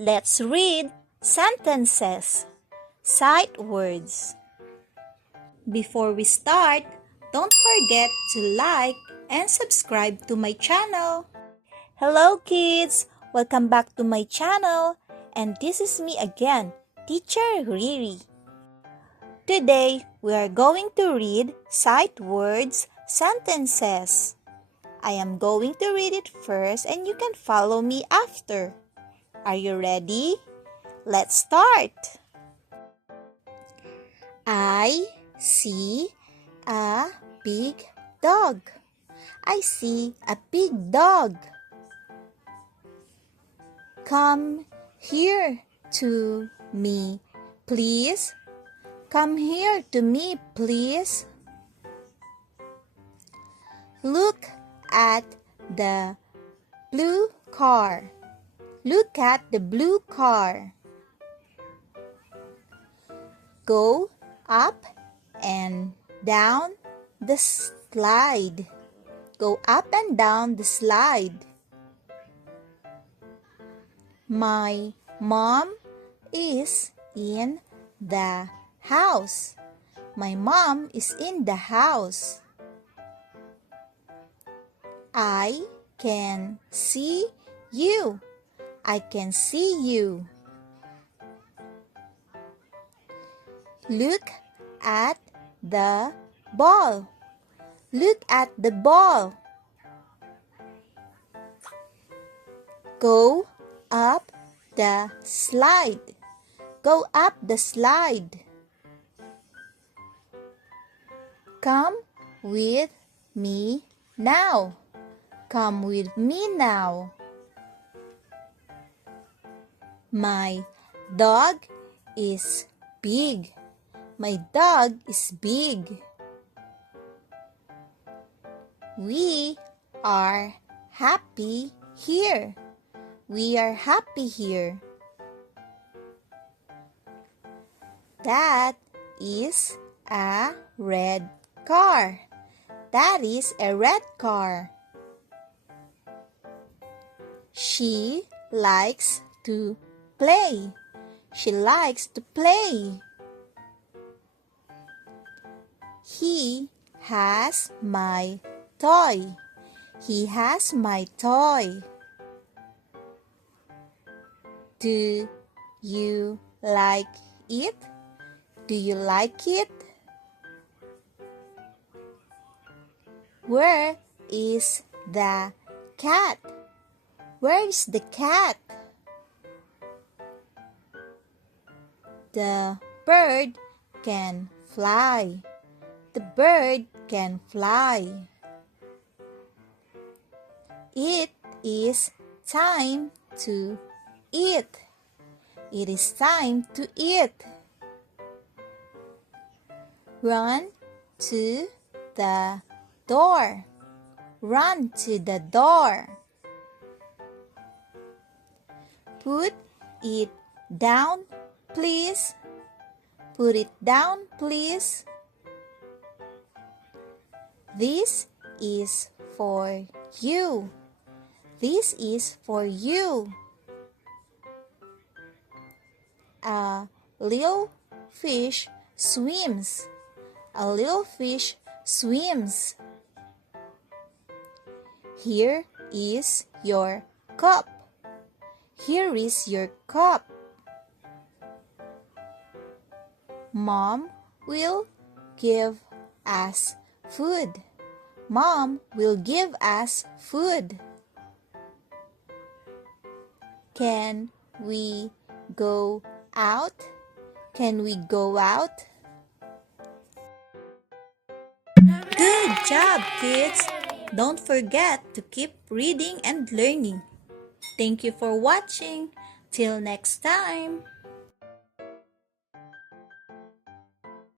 Let's read sentences, sight words. Before we start, don't forget to like and subscribe to my channel. Hello kids! Welcome back to my channel, and this is me again, Teacher Riri. Today, we are going to read sight words sentences. I am going to read it first and you can follow me after. Are you ready? Let's start. I see a big dog. I see a big dog. Come here to me, please. Come here to me, please. Look at the blue car. Look at the blue car. Go up and down the slide. Go up and down the slide. My mom is in the house. My mom is in the house. I can see you. I can see you. Look at the ball. Look at the ball. Go up the slide. Go up the slide. Come with me now. Come with me now. My dog is big. My dog is big. We are happy here. We are happy here. That is a red car. That is a red car. She likes to play. She likes to play. He has my toy. He has my toy. Do you like it? Do you like it? Where is the cat? Where is the cat? The bird can fly. The bird can fly. It is time to eat. It is time to eat. Run to the door. Run to the door. Put it down, please. Put it down, please. This is for you. This is for you. A little fish swims. A little fish swims. Here is your cup. Here is your cup. Mom will give us food. Mom will give us food. Can we go out? Can we go out? Good job, kids! Don't forget to keep reading and learning. Thank you for watching. Till next time.